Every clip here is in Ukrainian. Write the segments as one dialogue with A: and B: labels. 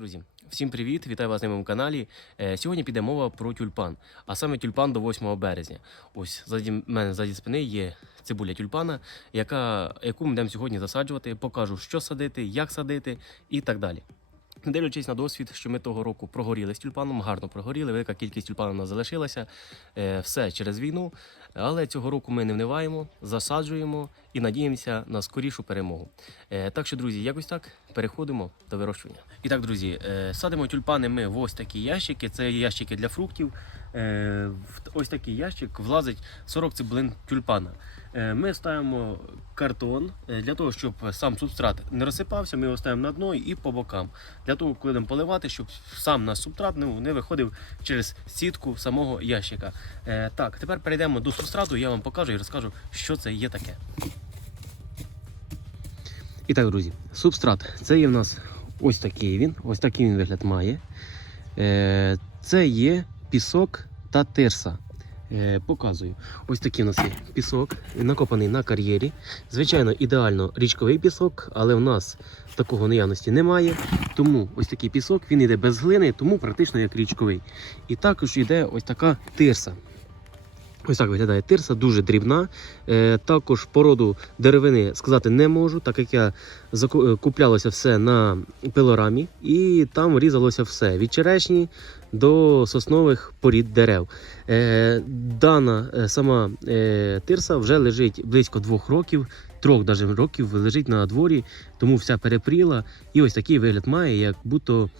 A: друзі, всім привіт! Вітаю вас на моєму каналі. Е, Сьогодні піде мова про тюльпан, а саме тюльпан до 8 березня. Ось заді мене заді спини є цибуля тюльпана, яка, яку ми будемо сьогодні засаджувати. Покажу, що садити, як садити і так далі. Не Дивлячись на досвід, що ми того року прогоріли з тюльпаном, гарно прогоріли, велика кількість тюльпанів нас залишилася. Е, Все через війну. Але цього року ми не вниваємо, засаджуємо і надіємося на скорішу перемогу. Е, Так що, друзі, якось так переходимо до вирощування. І так, друзі, е, садимо тюльпани ми в ось такі ящики. Це ящики для фруктів. В ось такий ящик влазить 40 цибулин тюльпана. Е, Ми ставимо картон е, для того, щоб сам субстрат не розсипався. Ми його ставимо на дно і по бокам. Для того, коли будемо поливати, щоб сам наш субстрат не виходив через сітку самого ящика. Е, Так, тепер перейдемо до субстрату. Я вам покажу і розкажу, що це є таке. І так, друзі, субстрат це є в нас ось такий він, ось такий він вигляд має. Це є пісок та тирса. Е, Показую. Ось такий у нас є пісок, накопаний на кар'єрі. Звичайно, ідеально річковий пісок, але в нас такого наявності немає. Тому ось такий пісок він йде без глини, тому практично як річковий. І також йде ось така тирса. Ось так виглядає тирса, дуже дрібна. Е, також породу деревини сказати не можу, так як я е, куплялося все на пилорамі, і там різалося все від черешні до соснових порід дерев. Е, дана сама тирса вже лежить близько двох років, трьох даже років лежить на дворі, тому вся перепріла. І ось такий вигляд має, як будто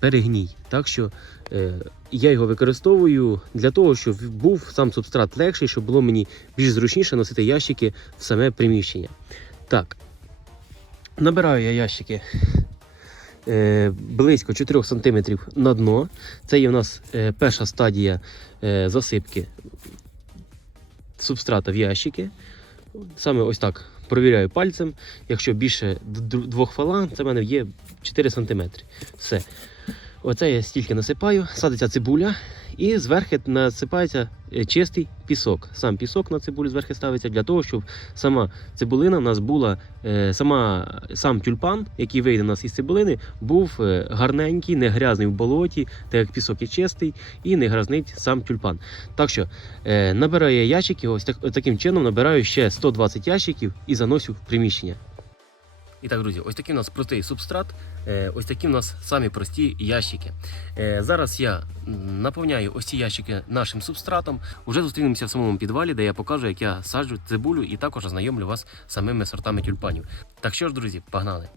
A: перегній. Так що е, я його використовую для того, щоб був сам субстрат легший, щоб було мені більш зручніше носити ящики в саме приміщення. Так, набираю я ящики е, близько 4 см на дно. Це є у нас е, перша стадія е, засипки субстрата в ящики. Саме ось так провіряю пальцем. Якщо більше двох фаланг, це в мене є 4 см. Все. Оце я стільки насипаю, садиться цибуля, і зверху насипається е, чистий пісок. Сам пісок на цибулю зверху ставиться для того, щоб сама цибулина у нас була, е, сама, сам тюльпан, який вийде у нас із цибулини, був е, гарненький, не грязний в болоті, так як пісок є чистий, і не грязнить сам тюльпан. Так що набираю я ящики, ось так, таким чином набираю ще 120 ящиків і заношу в приміщення. І так, друзі, ось такий у нас простий субстрат, е, ось такі у нас самі прості ящики. Е, Зараз я наповняю ось ці ящики нашим субстратом. Уже зустрінемося в самому підвалі, де я покажу, як я саджу цибулю і також ознайомлю вас з самими сортами тюльпанів. Так що ж, друзі, погнали!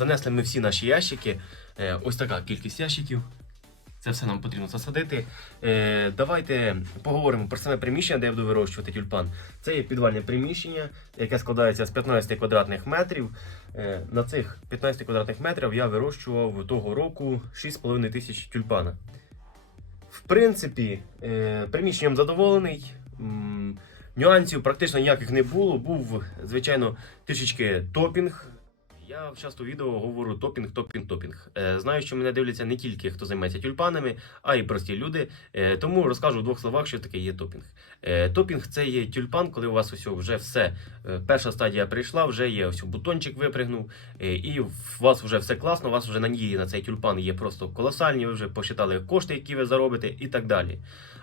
A: Занесли ми всі наші ящики. Е, Ось така кількість ящиків. Це все нам потрібно засадити. Е, давайте поговоримо про саме приміщення, де я буду вирощувати тюльпан. Це є підвальне приміщення, яке складається з 15 квадратних метрів. Е, на цих 15 квадратних метрів я вирощував того року 6,5 тисяч тюльпана. В принципі, приміщенням задоволений. Нюансів практично ніяких не було. Був, звичайно, трішечки топінг. Я часто відео говорю топінг, топінг, топінг. Е, знаю, що мене дивляться не тільки хто займається тюльпанами, а й прості люди. Е, тому розкажу в двох словах, що таке є топінг. Е, топінг це є тюльпан, коли у вас ось вже все. перша стадія прийшла, вже є ось бутончик випригнув, і у вас вже все класно, у вас вже надії на цей тюльпан є просто колосальні, ви вже посчитали кошти, які ви заробите, і так далі.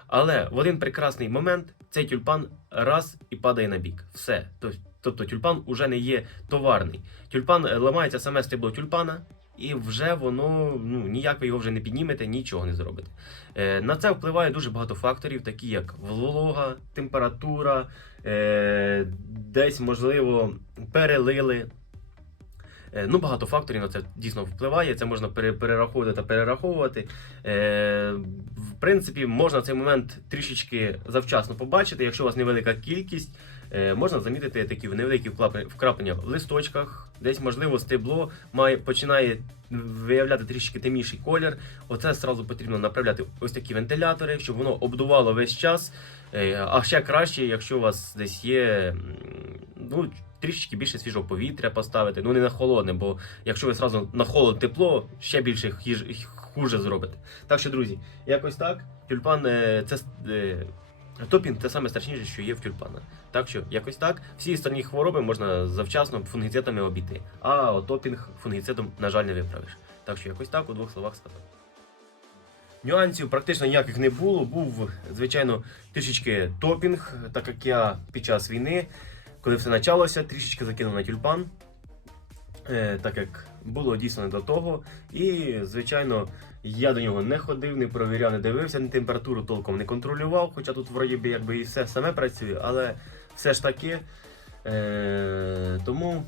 A: Але в один прекрасний момент цей тюльпан раз і падає на бік. Все. Тобто- Тобто тюльпан уже не є товарний. Тюльпан е, ламається саме стебло тюльпана, і вже воно ну ніяк ви його вже не піднімете, нічого не зробите. Е, на це впливає дуже багато факторів, такі як волога, температура, е, десь можливо перелили. Е, Ну, багато факторів на це дійсно впливає. Це можна перераховувати та перераховувати. Е, в принципі, можна цей момент трішечки завчасно побачити. Якщо у вас невелика кількість, е, можна замітити такі невеликі вкраплення в листочках. Десь, можливо, стебло має, починає виявляти трішки темніший колір. Оце одразу потрібно направляти ось такі вентилятори, щоб воно обдувало весь час. А ще краще, якщо у вас десь є ну, трішечки більше свіжого повітря поставити. Ну не на холодне, бо якщо ви зразу на холод тепло, ще більше хіж- хуже зробите. Так що, друзі, якось так. Тюльпан е, це е, топінг це саме страшніше, що є в тюльпана. Так що, якось так. Всі остальні хвороби можна завчасно фунгіцидами обійти. А от топінг фунгіцидом, на жаль, не виправиш. Так що якось так у двох словах сказав. Нюансів практично ніяких не було. Був, звичайно, трішечки топінг, так як я під час війни, коли все почалося, трішечки закинув на тюльпан, е, так як було дійсно не до того. І, звичайно, я до нього не ходив, не провіряв, не дивився, на температуру толком не контролював, хоча тут вроді би якби і все саме працює, але все ж таки. Е, тому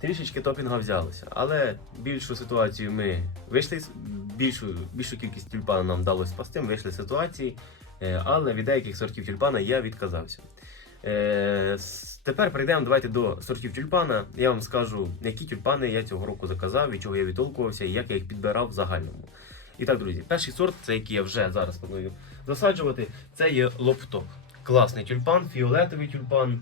A: трішечки топінга взялося. Але більшу ситуацію ми вийшли, більшу, більшу кількість тюльпана нам вдалося спасти, ми вийшли з ситуації, е, але від деяких сортів тюльпана я відказався. Е, тепер перейдемо давайте до сортів тюльпана. Я вам скажу, які тюльпани я цього року заказав, від чого я відтолкувався і як я їх підбирав в загальному. І так, друзі, перший сорт, це який я вже зараз планую засаджувати, це є лоптоп. Класний тюльпан, фіолетовий тюльпан.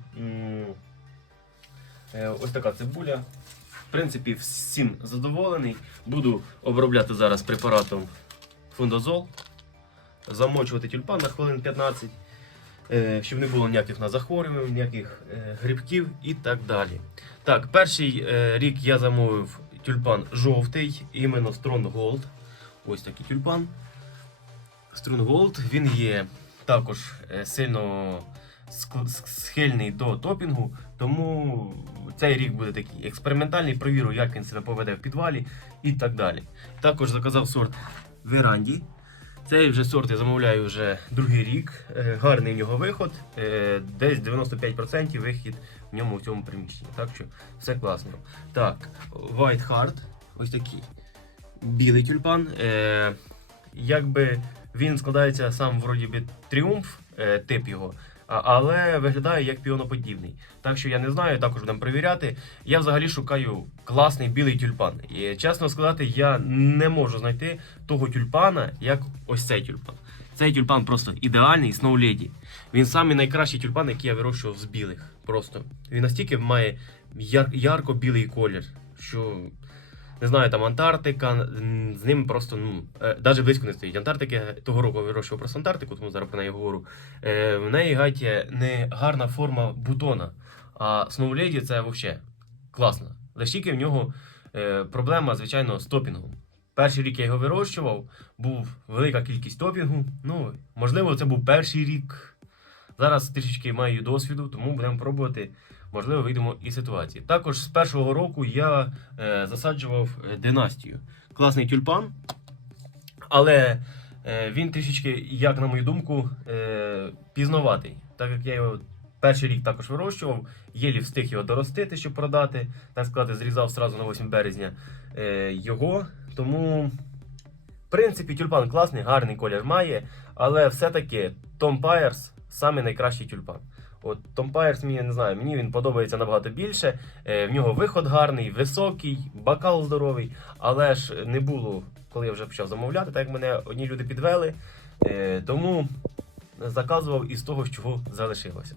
A: Е, Ось така цибуля. В принципі, всім задоволений. Буду обробляти зараз препаратом фундозол, замочувати тюльпан на хвилин 15, е, щоб не було ніяких на захворювань, ніяких е, грибків і так далі. Так, перший е, рік я замовив тюльпан жовтий, іменно Strong Gold. Ось такий тюльпан. Strong Gold, він є також е, сильно схильний до топінгу, тому цей рік буде такий експериментальний. Провірю, як він себе поведе в підвалі і так далі. Також заказав сорт Веранді. Цей вже сорт я замовляю вже другий рік. Е, Гарний в нього виход. Е, Десь 95% вихід в ньому в цьому приміщенні. Так що все класно. Так, White Heart, ось такий білий тюльпан. Е, Якби він складається сам вроді би тріумф, тип його. Але виглядає як піоноподібний. Так що я не знаю, також будемо перевіряти. Я взагалі шукаю класний білий тюльпан. І чесно сказати, я не можу знайти того тюльпана, як ось цей тюльпан. Цей тюльпан просто ідеальний Snow Lady. Він самий найкращий тюльпан, який я вирощував з білих. Просто він настільки має яр- ярко-білий колір, що не знаю, там Антарктика, з ним просто ну, навіть близько не стоїть. Антарктики того року вирощував просто Антарктику, тому зараз про неї говорю. Е, в неї гать не гарна форма бутона, а Lady це взагалі класно. Лише тільки в нього е, проблема, звичайно, з топінгом. Перший рік я його вирощував, був велика кількість топінгу. Ну, можливо, це був перший рік. Зараз трішечки маю досвіду, тому будемо пробувати. Можливо, вийдемо із ситуації. Також з першого року я е, засаджував е, династію. Класний тюльпан, але е, він трішечки, як на мою думку, е, пізноватий. Так як я його перший рік також вирощував, єлі встиг його доростити, щоб продати. Так сказати, зрізав сразу на 8 березня е, його. Тому, в принципі, тюльпан класний, гарний колір має, але все-таки Том Пайерс самий найкращий тюльпан. От Том Пайерс, мені не знаю, мені він подобається набагато більше. Е, в нього виход гарний, високий, бокал здоровий, але ж не було, коли я вже почав замовляти, так як мене одні люди підвели. Е, тому заказував із того, з чого залишилося.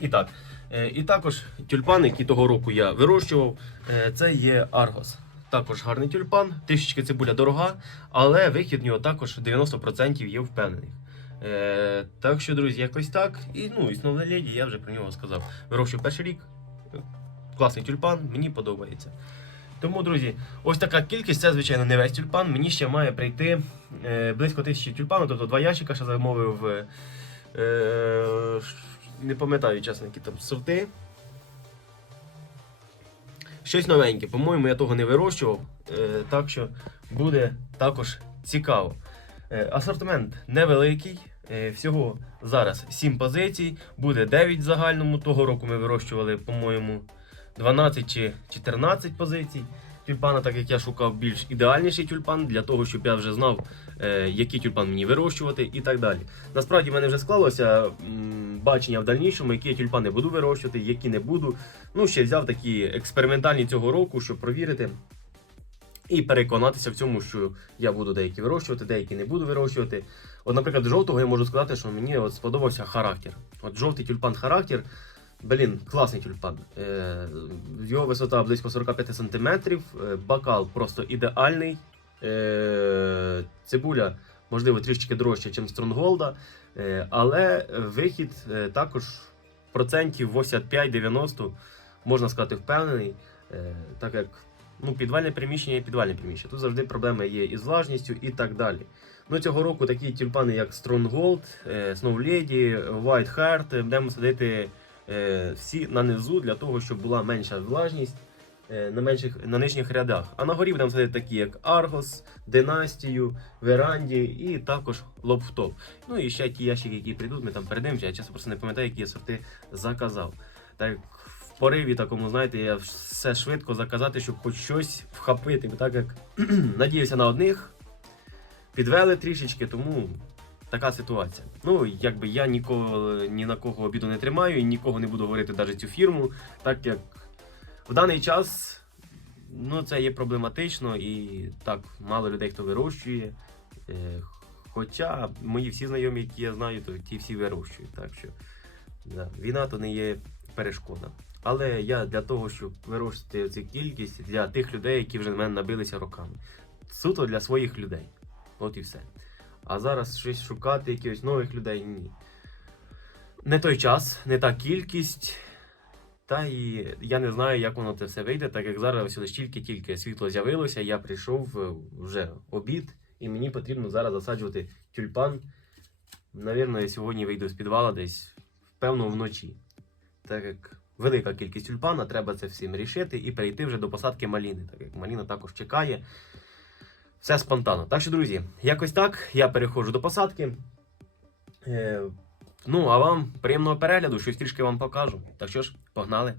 A: І так, е, і також тюльпан, який того року я вирощував, е, це є Аргос. Також гарний тюльпан, трішечки цибуля дорога, але вихід в нього також 90% є впевнений. Е, так що, друзі, якось так. І ну, і Snow Lady, я вже про нього сказав. Вирощую перший рік. Класний тюльпан, мені подобається. Тому, друзі, ось така кількість, це, звичайно, не весь тюльпан. Мені ще має прийти е, близько тисячі тюльпану, тобто два ящика ще замовив. Е, е, не пам'ятаю, чесно, які там сорти. Щось новеньке. По-моєму, я того не вирощував. Е, так що буде також цікаво. Е, Асортимент невеликий. Е, Всього зараз 7 позицій, буде 9 в загальному. Того року ми вирощували, по-моєму, 12 чи 14 позицій тюльпана, так як я шукав більш ідеальніший тюльпан для того, щоб я вже знав, е, який тюльпан мені вирощувати і так далі. Насправді в мене вже склалося бачення в дальнішому, які тюльпани буду вирощувати, які не буду. Ну, ще взяв такі експериментальні цього року, щоб провірити. І переконатися в цьому, що я буду деякі вирощувати, деякі не буду вирощувати. От, наприклад, жовтого я можу сказати, що мені от сподобався характер. От жовтий тюльпан характер. Блін, класний тюльпан. Е, його висота близько 45 см, бакал просто ідеальний. Е, цибуля, можливо, трішки дорожче, ніж Стронголда, е, але вихід е, також процентів 85-90, можна сказати, впевнений. Е, так як ну, підвальне приміщення є підвальне приміщення. Тут завжди проблеми є із влажністю і так далі. Ну, цього року такі тюльпани, як Stronghold, е, Snow Lady, White Heart, е, будемо садити е, всі на низу для того, щоб була менша влажність на, менших, на нижніх рядах. А на горі будемо садити такі, як Argos, Династію, Веранді і також Лобфтоп. Ну і ще ті ящики, які прийдуть, ми там передивимося. Я чесно просто не пам'ятаю, які я сорти заказав. Так пориві такому, знаєте, я все швидко заказати, щоб хоч щось вхопити. Бо так як надіявся на одних, підвели трішечки, тому така ситуація. Ну, якби я нікого ні на кого обіду не тримаю і нікого не буду говорити навіть цю фірму, так як в даний час ну, це є проблематично і так, мало людей, хто вирощує. Е, Хоча мої всі знайомі, які я знаю, то ті всі вирощують. Так що да, війна то не є перешкода. Але я для того, щоб вирощувати цю кількість для тих людей, які вже на мене набилися роками. Суто для своїх людей. От і все. А зараз щось шукати, якихось нових людей ні. Не той час, не та кількість. Та і я не знаю, як воно це все вийде, так як зараз ось тільки-тільки світло з'явилося, я прийшов е, вже обід, і мені потрібно зараз засаджувати тюльпан. Навірно, я сьогодні вийду з підвала десь, певно, вночі. Так як велика кількість тюльпана, треба це всім рішити і перейти вже до посадки маліни, так як маліна також чекає. Все спонтанно. Так що, друзі, якось так. Я переходжу до посадки. Е, ну, а вам приємного перегляду, щось трішки вам покажу. Так що ж, погнали.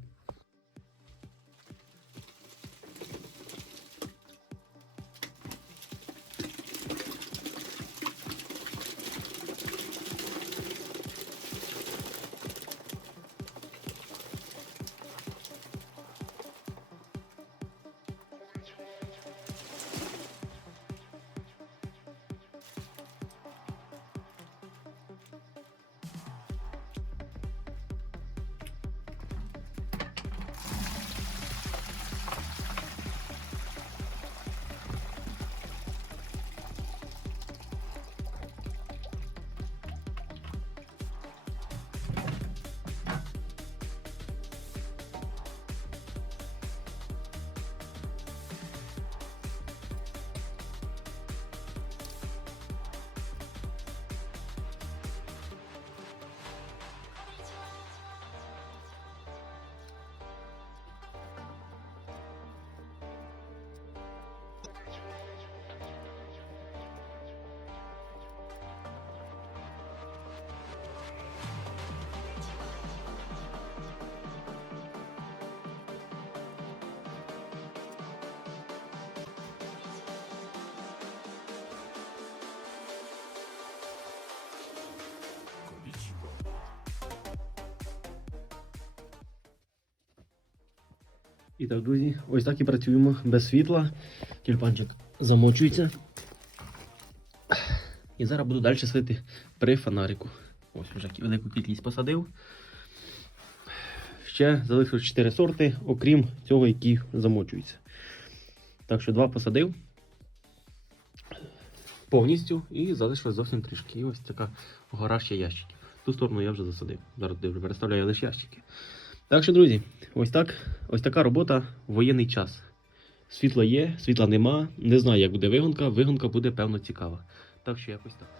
A: І так, друзі, ось так і працюємо без світла. Тюльпанчик замочується. І зараз буду далі сидіти при фонарику. Ось вже велику кількість посадив. Ще залишилось 4 сорти, окрім цього, який замочується. Так що два посадив повністю і залишилось зовсім трішки. І ось така гора ще ящиків. Ту сторону я вже засадив. Зараз переставляю лише ящики. Так що, друзі, ось так, ось така робота в воєнний час. Світла є, світла нема. Не знаю, як буде вигонка. Вигонка буде, певно, цікава. Так що якось так.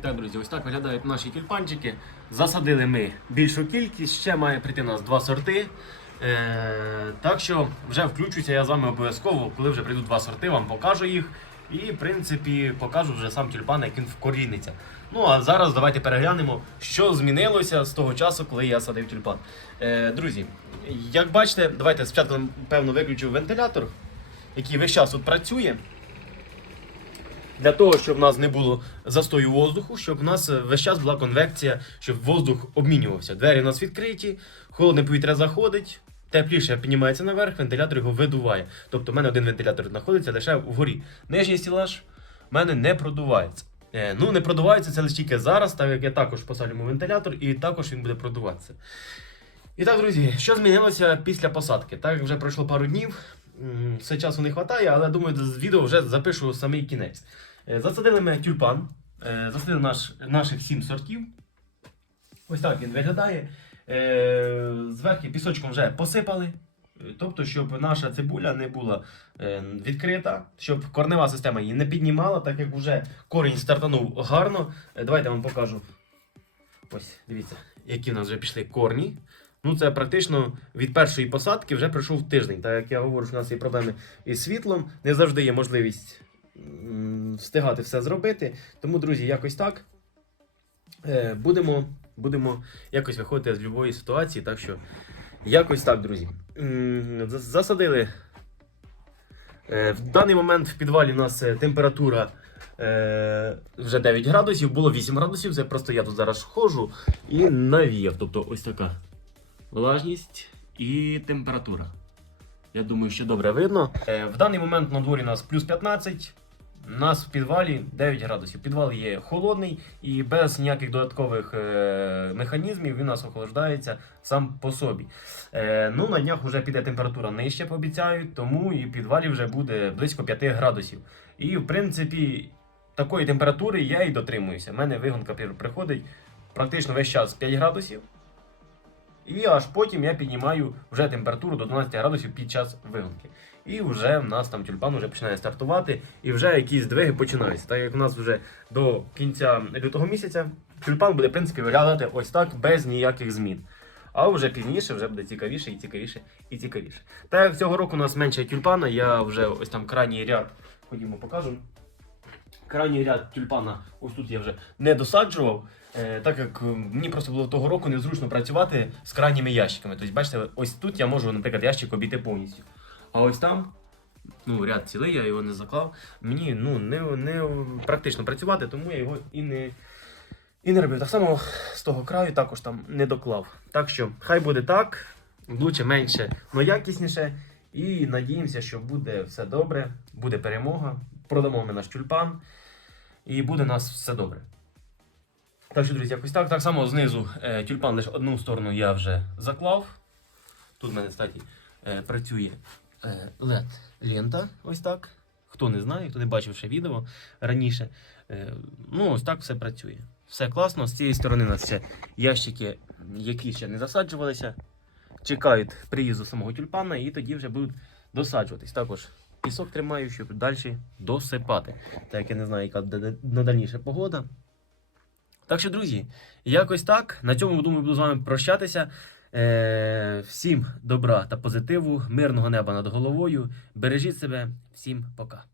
A: І так, друзі, ось так виглядають наші тюльпанчики. Засадили ми більшу кількість, ще має прийти нас два сорти. Е, так що вже включуся я з вами обов'язково, коли вже прийдуть два сорти, вам покажу їх. І, в принципі, покажу вже сам тюльпан, як він вкоріниться. Ну а зараз давайте переглянемо, що змінилося з того часу, коли я садив тюльпан. Е, друзі, як бачите, давайте спочатку, певно, виключу вентилятор, який весь час тут працює. Для того, щоб в нас не було застою воздуху, щоб в нас е, весь час була конвекція, щоб воздух обмінювався. Двері у нас відкриті, холодне повітря заходить. Тепліше піднімається наверх, вентилятор його видуває. Тобто в мене один вентилятор знаходиться лише вгорі. Нижній стілаж в мене не продувається. Е, ну, не продувається це лише тільки зараз, так як я також посадю вентилятор, і також він буде продуватися. І так, друзі, що змінилося після посадки? Так як вже пройшло пару днів, все часу не вистачає, але думаю, з відео вже запишу самий кінець. Е, Засадили ми тюльпан, е, засадили наш, наших сім сортів. Ось так він виглядає. Е, Зверху пісочком вже посипали. Тобто, щоб наша цибуля не була відкрита, щоб корнева система її не піднімала, так як вже корінь стартанув гарно. Давайте я вам покажу. Ось, дивіться, які в нас вже пішли корні. Ну, це практично від першої посадки вже пройшов тиждень. Так як я говорю, що у нас є проблеми із світлом, не завжди є можливість встигати все зробити. Тому, друзі, якось так. Е, будемо, будемо якось виходити з будь-якої ситуації. Так що, якось так, друзі. Засадили. Е, В даний момент в підвалі у нас е, температура вже 9 градусів, було 8 градусів. Це просто я тут зараз ходжу і навіяв. Тобто ось така влажність і температура. Я думаю, що добре видно. Е, в даний момент на дворі у нас плюс 15. У нас в підвалі 9 градусів. Підвал є холодний і без ніяких додаткових е, механізмів він у нас охолоджується сам по собі. Е, ну, на днях вже піде температура нижче, пообіцяють, тому і в підвалі вже буде близько 5 градусів. І в принципі, такої температури я і дотримуюся. У мене вигонка приходить практично весь час 5 градусів. І аж потім я піднімаю вже температуру до 12 градусів під час вигонки. І вже в нас там тюльпан вже починає стартувати, і вже якісь здвиги починаються. Так як у нас вже до кінця лютого місяця тюльпан буде, в принципі, виглядати ось так без ніяких змін. А вже пізніше вже буде цікавіше і цікавіше і цікавіше. Так як цього року у нас менше тюльпана, я вже ось там крайній ряд, ходімо покажемо. Крайній ряд тюльпана, ось тут я вже не досаджував, е, так як е, мені просто було того року незручно працювати з крайніми ящиками. Тобто, бачите, ось тут я можу, наприклад, ящик обійти повністю. А ось там, ну, ряд цілий, я його не заклав. Мені ну, не, не практично працювати, тому я його і не, і не робив. Так само з того краю також там не доклав. Так що, хай буде так, лучше, менше, але якісніше. І надіємося, що буде все добре, буде перемога. Продамо ми наш тюльпан, і буде у нас все добре. Так що, друзі, якось так. Так само знизу е, тюльпан лише одну сторону я вже заклав. Тут в мене, кстати, е, працює е, LED лента. Ось так. Хто не знає, хто не бачив ще відео раніше. Ну, ось так все працює. Все класно. З цієї сторони у нас ще ящики, які ще не засаджувалися. Чекають приїзду самого тюльпана і тоді вже будуть досаджуватись. Також пісок тримаю, щоб далі досипати. Так як я не знаю, яка на надальніша погода. Так що, друзі, якось так. На цьому думаю, буду з вами прощатися. Е, всім добра та позитиву, мирного неба над головою. Бережіть себе, всім пока.